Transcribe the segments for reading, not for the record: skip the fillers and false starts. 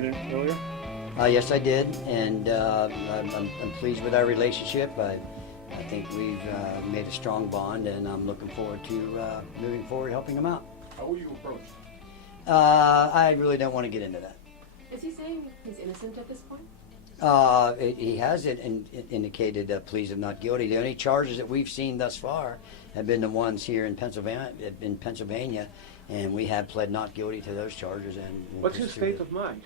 defendant earlier? Yes, I did, and I'm pleased with our relationship. I think we've made a strong bond, and I'm looking forward to moving forward, helping him out. How were you approached? I really don't want to get into that. Is he saying he's innocent at this point? He has indicated pleas of not guilty. The only charges that we've seen thus far have been the ones here in Pennsylvania, and we have pled not guilty to those charges. And What's his state of mind?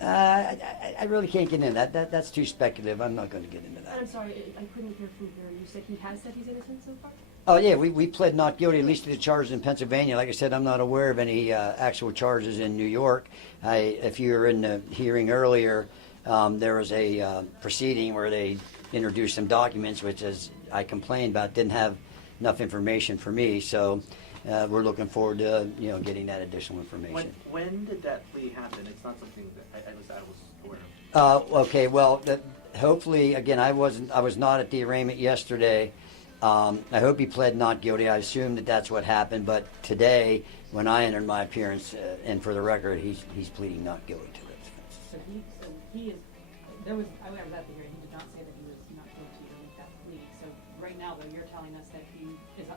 I really can't get into that. That's too speculative. I'm not going to get into that. I'm sorry, I couldn't hear from here. You said he has said he's innocent so far? Oh, yeah, we pled not guilty, at least to the charges in Pennsylvania. Like I said, I'm not aware of any actual charges in New York. If you were in the hearing earlier, there was a proceeding where they introduced some documents, which, as I complained about, didn't have enough information for me. So we're looking forward to getting that additional information. When did that plea happen? It's not something that I was aware of. Okay, well, hopefully, again, I was not at the arraignment yesterday. I hope he pled not guilty. I assume that that's what happened. But today, when I entered my appearance, and for the record, he's pleading not guilty to this offense. So he is. I was at the hearing. He did not say that he was not guilty or with that plea. So right now, though, you're telling us that he is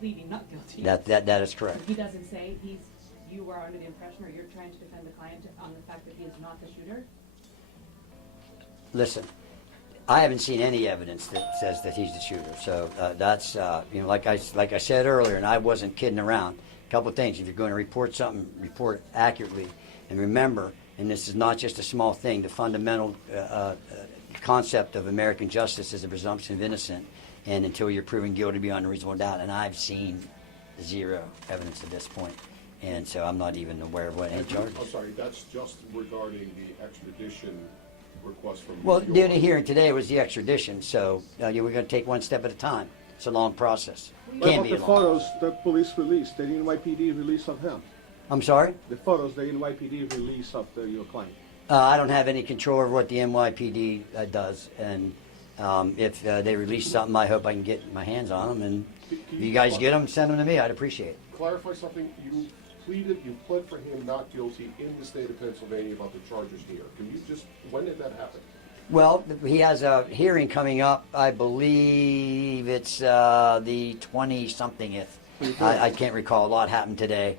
pleading not guilty. That is correct. So he doesn't say you are under the impression, or you're trying to defend the client on the fact that he is not the shooter. Listen, I haven't seen any evidence that says that he's the shooter. So that's like I said earlier, and I wasn't kidding around. A couple of things: if you're going to report something, report it accurately, and remember. And this is not just a small thing. The fundamental concept of American justice is a presumption of innocence, and until you're proven guilty beyond a reasonable doubt. And I've seen zero evidence at this point, and so I'm not even aware of what any charges. I'm sorry, that's just regarding the extradition request from Well, New the York. only hearing today was the extradition, so we're going to take one step at a time. It's a long process. What Can about be the a long. photos that police released, the NYPD release of him? I'm sorry. The photos the NYPD release of your client? I don't have any control over what the NYPD does, and if they release something, I hope I can get my hands on them. And if you guys get them, send them to me. I'd appreciate it. Clarify something. You pled for him not guilty in the state of Pennsylvania about the charges here. Can you when did that happen? Well, he has a hearing coming up. I believe it's the 20-somethingth. I can't recall. A lot happened today.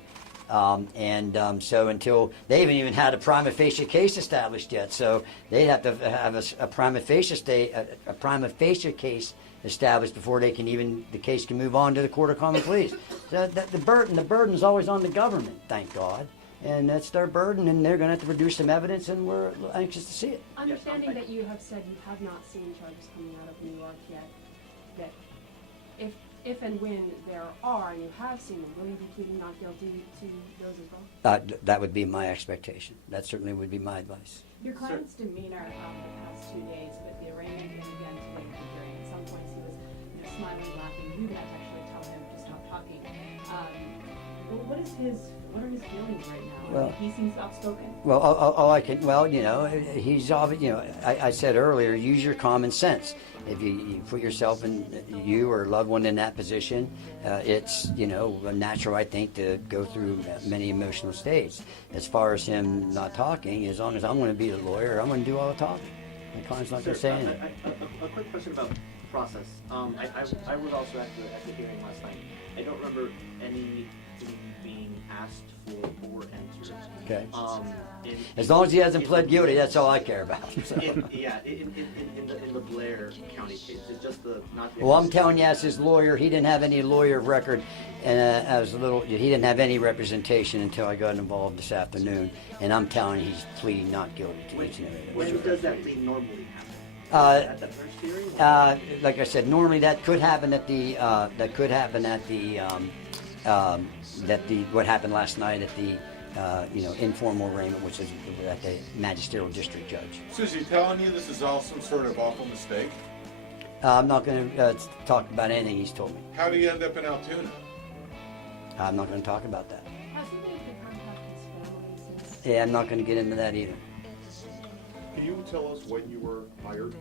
So until they haven't even had a prima facie case established yet, so they have to have a prima facie case established before the case can move on to the Court of Common Pleas. So the burden is always on the government, thank God, and that's their burden, and they're going to have to produce some evidence, and we're anxious to see it. Understanding that you have said you have not seen charges coming out of New York yet, that if and when there are, and you have seen them, will you be pleading not guilty to those as well? That would be my expectation. That certainly would be my advice. Your client's demeanor the past 2 days with the arraignment and again today with the hearing. At some points he was smiling, laughing. You had to actually tell him to stop talking. What are his feelings right now? Well, he seems outspoken. Well, all I can, he's obvious. I said earlier, use your common sense. If you put yourself you or a loved one in that position, it's natural, I think, to go through many emotional states. As far as him not talking, as long as I'm going to be the lawyer, I'm going to do all the talking. My client's not going to say anything. A quick question about process. I was also at the hearing last night. I don't remember anything being asked for or answered. Okay. As long as he hasn't pled guilty, that's all I care about. So. In the Blair County case, it's just not the. Well, I'm telling you, as his lawyer, he didn't have any lawyer of record, and he didn't have any representation until I got involved this afternoon. And I'm telling you, he's pleading not guilty to each and every. When does that plea normally happen? At the first hearing? Like I said, normally that could happen at what happened last night at the informal arraignment, which is at the magisterial district judge. So is he telling you this is all some sort of awful mistake? I'm not going to talk about anything he's told me. How do you end up in Altoona? I'm not going to talk about that. Has he been able to contact his family since? Yeah, I'm not going to get into that either. Can you tell us when you were hired?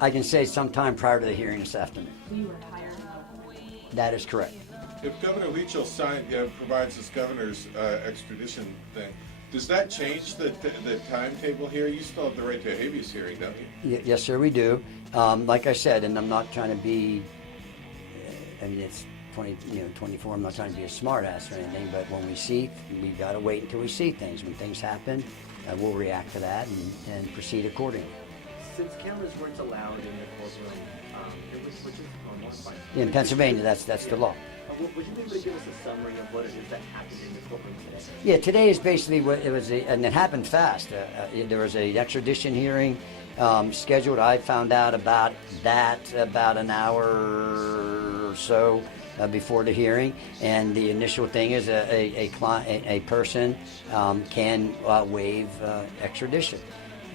I can say sometime prior to the hearing this afternoon. You were hired. That is correct. If Governor Leachell provides this governor's extradition thing, does that change the timetable here? You still have the right to a habeas hearing, don't you? Yes, sir, we do. Like I said, and I'm not trying to be, it's 24, I'm not trying to be a smart ass or anything, but when we got to wait until we see things. When things happen, we'll react to that and proceed accordingly. Since cameras weren't allowed in the courtroom, which is normal, fine. In Pennsylvania, that's the law. Would you be able to give us a summary of what it is that happened in the courtroom today? Yeah, today is basically what it was, and it happened fast. There was an extradition hearing scheduled. I found out about that about an hour or so before the hearing, and the initial thing is a person can waive extradition,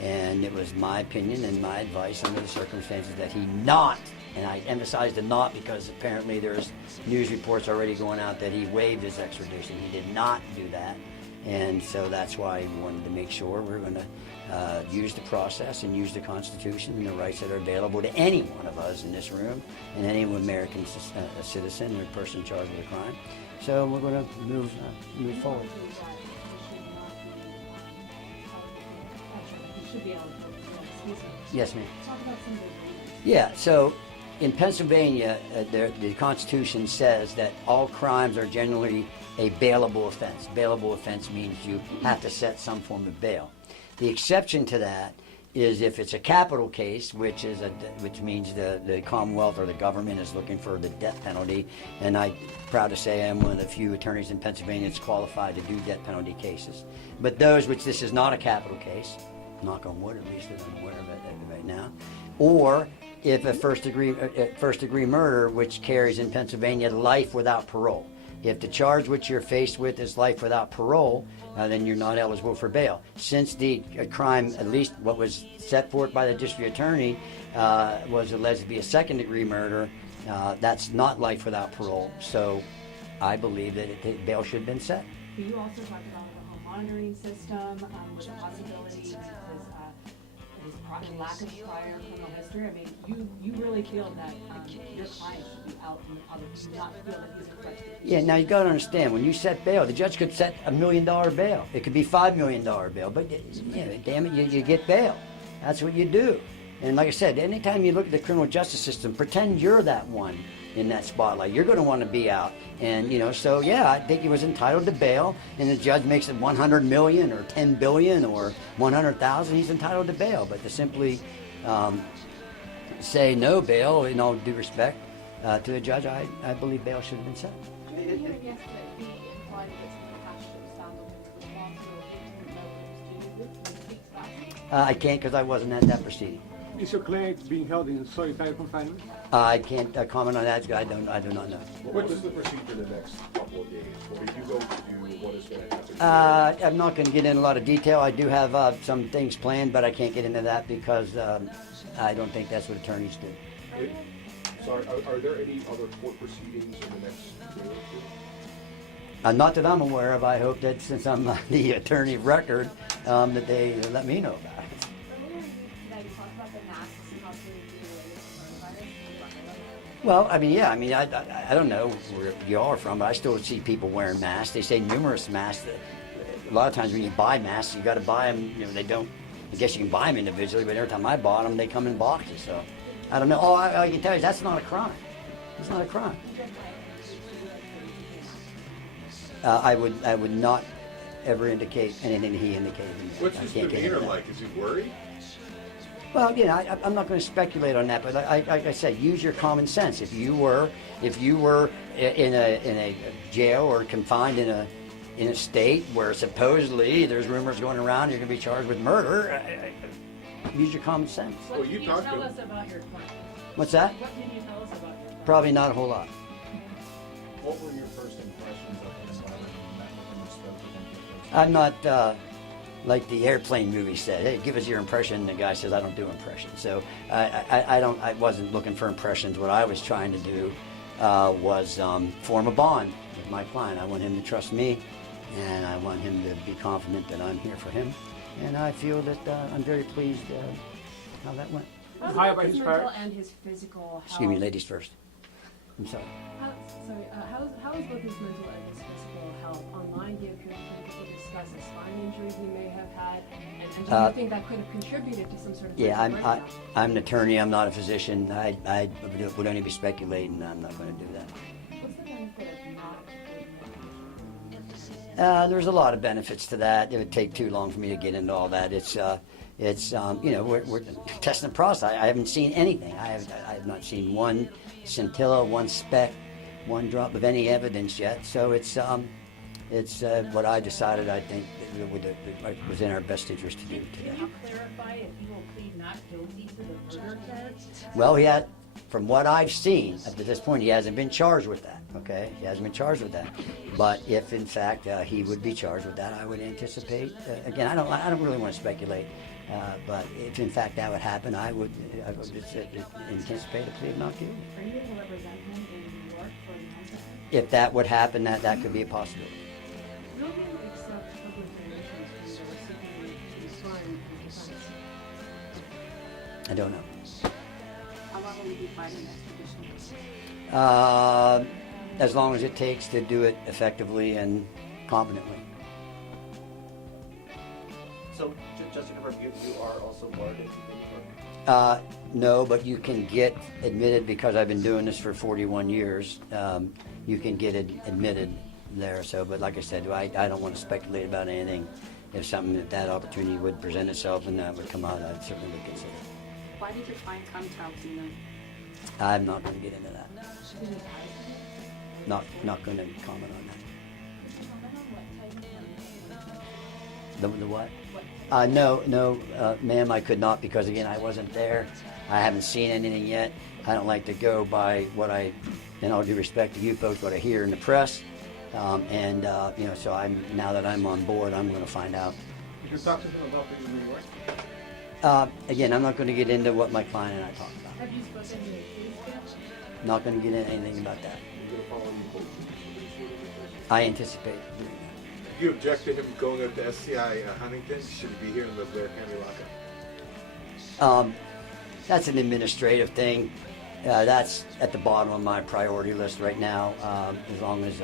and it was my opinion and my advice under the circumstances that he not. And I emphasize the not because apparently there's news reports already going out that he waived his extradition. He did not do that. And so that's why we wanted to make sure we're going to use the process and use the Constitution and the rights that are available to any one of us in this room and any American citizen or person charged with a crime. So we're going to move forward. Yes, ma'am. Talk about some of the Yeah, so in Pennsylvania, the Constitution says that all crimes are generally a bailable offense. Bailable offense means you have to set some form of bail. The exception to that is if it's a capital case, which means the Commonwealth or the government is looking for the death penalty. And I'm proud to say I'm one of the few attorneys in Pennsylvania that's qualified to do death penalty cases. But those which this is not a capital case, knock on wood, at least that I'm aware of it right now, or if a first degree murder, which carries in Pennsylvania life without parole. If the charge which you're faced with is life without parole, then you're not eligible for bail. Since the crime, at least what was set forth by the district attorney, was alleged to be a second degree murder, that's not life without parole. So I believe that bail should have been set. But you also talked about a home monitoring system with the possibility of his lack of prior criminal history. I mean, you really feel that your client should be out and do not feel that he's a threat to the Yeah, now you got to understand, when you set bail, the judge could set $1 million bail. It could be $5 million bail, but damn it, you get bail. That's what you do. And like I said, anytime you look at the criminal justice system, pretend you're that one in that spotlight. You're going to want to be out. And, so yeah, I think he was entitled to bail, and the judge makes it $100 million or $10 billion or $100,000, he's entitled to bail. But to simply say no bail, in all due respect to the judge, I believe bail should have been set. During the hearing yesterday, he implied that some passions found him responsible for didn't know what he was doing. Can you speak to that? I can't because I wasn't at that proceeding. Is your client being held in solitary confinement? I can't comment on that. I do not know. What is the procedure the next couple of days? When you go to do what is going to happen? I'm not going to get in a lot of detail. I do have some things planned, but I can't get into that because I don't think that's what attorneys do. Sorry, are there any other court proceedings in the next day or two? Not that I'm aware of. I hope that since I'm the attorney of record, that they let me know about it. Earlier today, you talked about the masks and possibly being related to coronavirus. Can you talk about that? Well, I don't know where you all are from, but I still see people wearing masks. They say numerous masks. A lot of times when you buy masks, you got to buy them. They don't. I guess you can buy them individually, but every time I bought them, they come in boxes. So I don't know. All I can tell you, that's not a crime. It's not a crime. I would not ever indicate anything he indicated. What's I his can't get into demeanor that. like? Is he worried? Well, I'm not going to speculate on that, but like I said, use your common sense. If you were in a jail or confined in a state where supposedly there's rumors going around you're going to be charged with murder, use your common sense. Well, What you can you talked tell to- us about your client? What's that? What can you tell us about your client? Probably not a whole lot. What were your first impressions of him when you met with him and spoke with him for the first I'm not like the airplane movie said. Hey, give us your impression. The guy says I don't do impressions. So I wasn't looking for impressions. What I was trying to do was form a bond with my client. I want him to trust me, and I want him to be confident that I'm here for him. And I feel that I'm very pleased how that went. How How about about his his mental parents? and his physical health? Excuse me, ladies first. I'm sorry. How is both his mental and his physical health online? Can people discuss a spine injury he may have had? And do you think that could have contributed to some sort of Yeah, mental breakdown? I'm an attorney. I'm not a physician. I would only be speculating. I'm not going to do that. What's the benefit of not including medication? There's a lot of benefits to that. It would take too long for me to get into all that. It's we're testing the process. I haven't seen anything. I have not seen one scintilla, one speck, one drop of any evidence yet. So it's what I decided. I think that was in our best interest to do today. Can you clarify if he will plead not guilty to the murder charge? Well, from what I've seen up to this point, he hasn't been charged with that. Okay, he hasn't been charged with that. But if in fact he would be charged with that, I would anticipate. Again, I don't really want to speculate. But if in fact that would happen, I would anticipate a plea of not guilty. Are you able to represent him in New York for the counsel? If that would happen, that could be a possibility. Will you accept public donations from the recipient to fund the defense? I don't know. How long will you be fighting extradition? As long as it takes to do it effectively and competently. So, just to confirm, you are also barred in New York? No, but you can get admitted because I've been doing this for 41 years. You can get admitted there. So, but like I said, I don't want to speculate about anything. If something that opportunity would present itself and that would come out, I certainly would consider it. Why did your client come to Altoona? I'm not going to get into that. Not going to comment on that. The what? No, ma'am, I could not because again, I wasn't there. I haven't seen anything yet. I don't like to go by what in all due respect to you folks, what I hear in the press. So now that I'm on board, I'm going to find out. You can talk to him about being in New York. Again, I'm not going to get into what my client and I talked about. Have you spoken to the police yet? Not going to get into anything about that. I anticipate doing that. Do you object to him going up to SCI Huntington? Should he be here in the Blair County lockup? That's an administrative thing. That's at the bottom of my priority list right now. As long as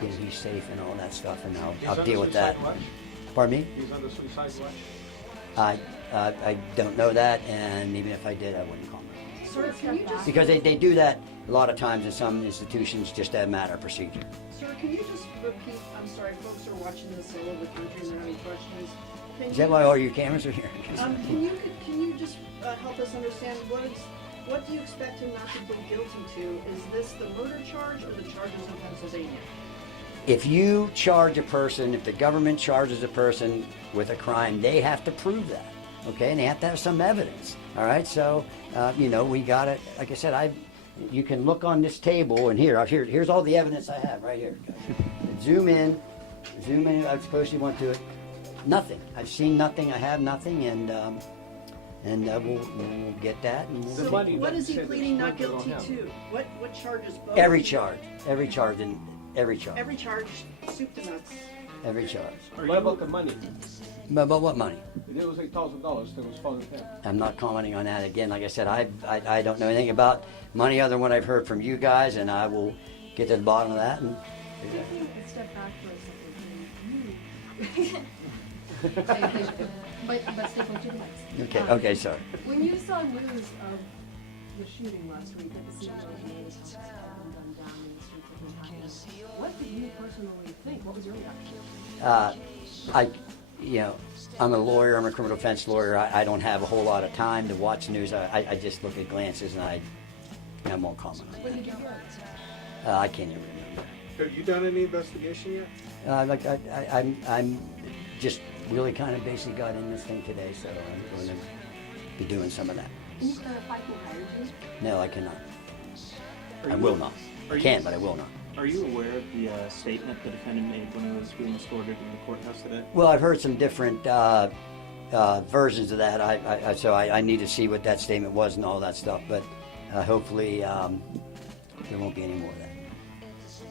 he's safe and all that stuff, and I'll deal with that. Pardon me? He's under suicide watch. I don't know that, and even if I did, I wouldn't comment. Sir, can you just Because they do that a lot of times in some institutions, just as a matter of procedure. Sir, can you just repeat? I'm sorry, folks are watching this all over the country and they're having questions. Is that why all your cameras are here? Can you just help us understand what do you expect him not to plead guilty to? Is this the murder charge or the charges in Pennsylvania? If you charge a person, if the government charges a person with a crime, they have to prove that, okay? And they have to have some evidence, all right? So, we got it. Like I said, you can look on this table, and here's all the evidence I have right here. Zoom in. I suppose you want to. Nothing. I've seen nothing. I have nothing, and we'll get that. And we'll So money what that is he said pleading that's not guilty not to? What charges? Both? every charge, Every charge, soup to nuts. every charge. What about the money? But what money? It was $8,000 that was found with him. I'm not commenting on that again. Like I said, I don't know anything about money other than what I've heard from you guys, and I will get to the bottom of that. And Taking a step back for a second, but stay close to the mics. okay, sorry. When you saw news of the shooting last week at the CEO of UnitedHealthcare and gunned down in the streets of Manhattan, what did you personally think? What was your reaction? I'm a lawyer. I'm a criminal defense lawyer. I don't have a whole lot of time to watch news. I just look at glances and I won't comment on When did you hear it? that. I can't even remember. Have you done any investigation yet? I'm just really kind of basically got in this thing today, so I'm going to be doing some of that. Can you clarify who hired you? No, I cannot. I will not. I can, but I will not. Are you aware of the statement the defendant made when he was being escorted in the courthouse today? Well, I've heard some different versions of that. So I need to see what that statement was and all that stuff. But hopefully there won't be any more of that.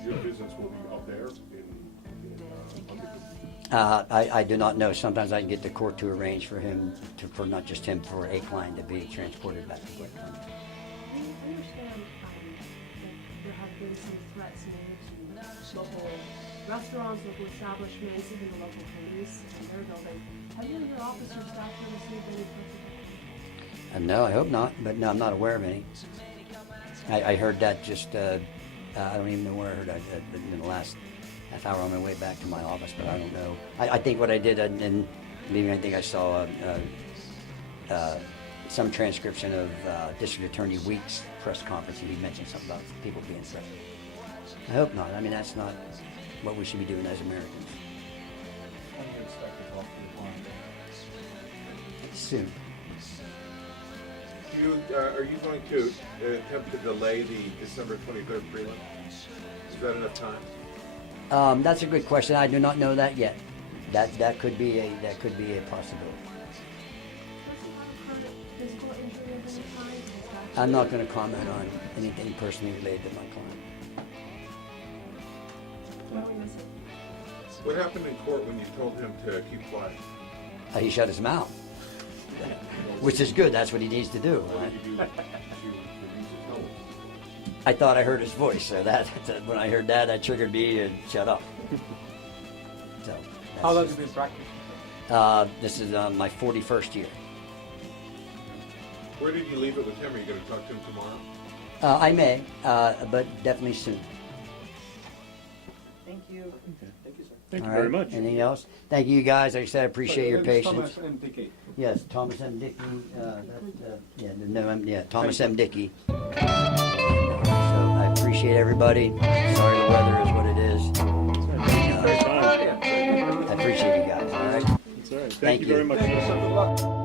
Your business will be up there in I do not know. Sometimes I can get the court to arrange for him, for not just him, for a client to be transported back to Blair County. We understand that there have been some threats made to local restaurants, local establishments, even the local police and their building. Have you and your office or staff ever received any threats? No, I hope not, but no, I'm not aware of any. I heard that just, I don't even know where I heard that in the last half hour on my way back to my office, but I don't know. I think what I did, and maybe I think I saw some transcription of District Attorney Weeks' press conference, and he mentioned something about people being threatened. I hope not. I mean, that's not what we should be doing as Americans. When do you expect to talk to your client? Soon. Are you going to attempt to delay the December 23rd prelim? Is that enough time? That's a good question. I do not know that yet. That could be a possibility. Does he have a current physical injury of any kind? I'm not going to comment on anything personally related to my client. Why we miss it? What happened in court when you told him to keep quiet? He shut his mouth, which is good. That's what he needs to do. What Right? did you do to use his nose? I thought I heard his voice, so that when I heard that triggered me and shut up. So. How long have you been practicing? This is my 41st year. Where did you leave it with him? Are you going to talk to him tomorrow? I may, but definitely soon. Thank you. Thank you, sir. Thank All you very right. much. Anything else? Thank you guys. Like I said, I appreciate your patience. Thomas and Dickey. Yes, Thomas M. Dickey. Thomas M. Dickey. So I appreciate everybody. Sorry the weather is what it is. Thank you for your time. I appreciate you guys. All right. That's all right. Thank Thank you you. very much. Thank you, sir. Good luck.